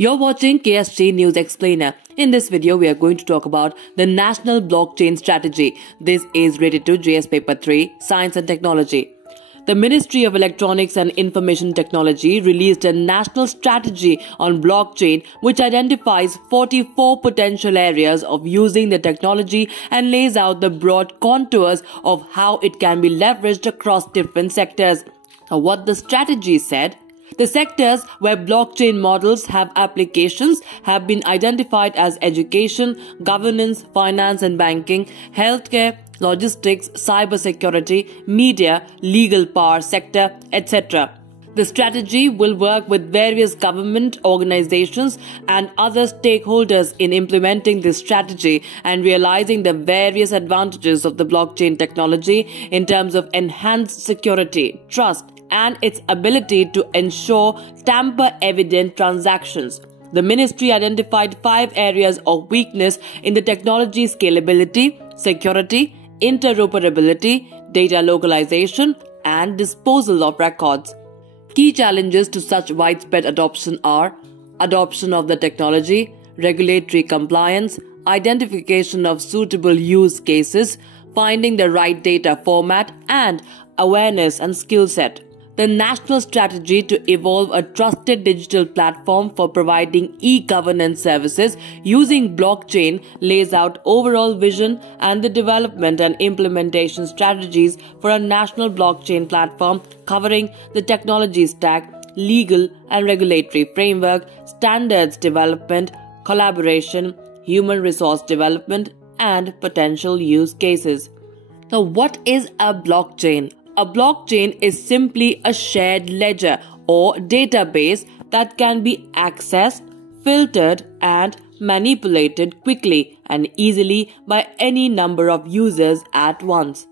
You're watching KSG News Explainer. In this video, we are going to talk about the National Blockchain Strategy. This is related to JS Paper 3, Science and Technology. The Ministry of Electronics and Information Technology released a national strategy on blockchain which identifies 44 potential areas of using the technology and lays out the broad contours of how it can be leveraged across different sectors. Now, what the strategy said: the sectors where blockchain models have applications have been identified as education, governance, finance and banking, healthcare, logistics, cybersecurity, media, legal power sector, etc. The strategy will work with various government organizations and other stakeholders in implementing this strategy and realizing the various advantages of the blockchain technology in terms of enhanced security, trust, and its ability to ensure tamper-evident transactions. The ministry identified 5 areas of weakness in the technology: scalability, security, interoperability, data localization, and disposal of records. Key challenges to such widespread adoption are adoption of the technology, regulatory compliance, identification of suitable use cases, finding the right data format, and awareness and skill set. The national strategy to evolve a trusted digital platform for providing e-governance services using blockchain lays out overall vision and the development and implementation strategies for a national blockchain platform covering the technology stack, legal and regulatory framework, standards development, collaboration, human resource development, and potential use cases. Now, what is a blockchain? A blockchain is simply a shared ledger or database that can be accessed, filtered, and manipulated quickly and easily by any number of users at once.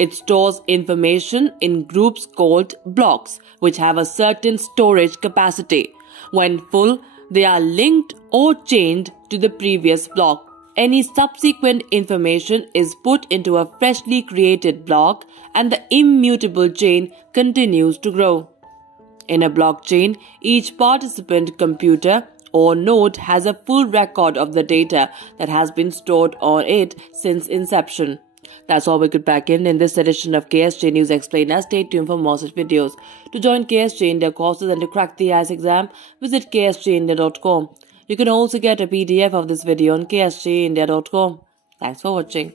It stores information in groups called blocks, which have a certain storage capacity. When full, they are linked or chained to the previous block. Any subsequent information is put into a freshly created block and the immutable chain continues to grow. In a blockchain, each participant computer or node has a full record of the data that has been stored on it since inception. That's all we could pack in this edition of KSG News Explainer. Stay tuned for more such videos. To join KSG India courses and to crack the IAS exam, visit ksgindia.com. You can also get a PDF of this video on ksgindia.com. Thanks for watching.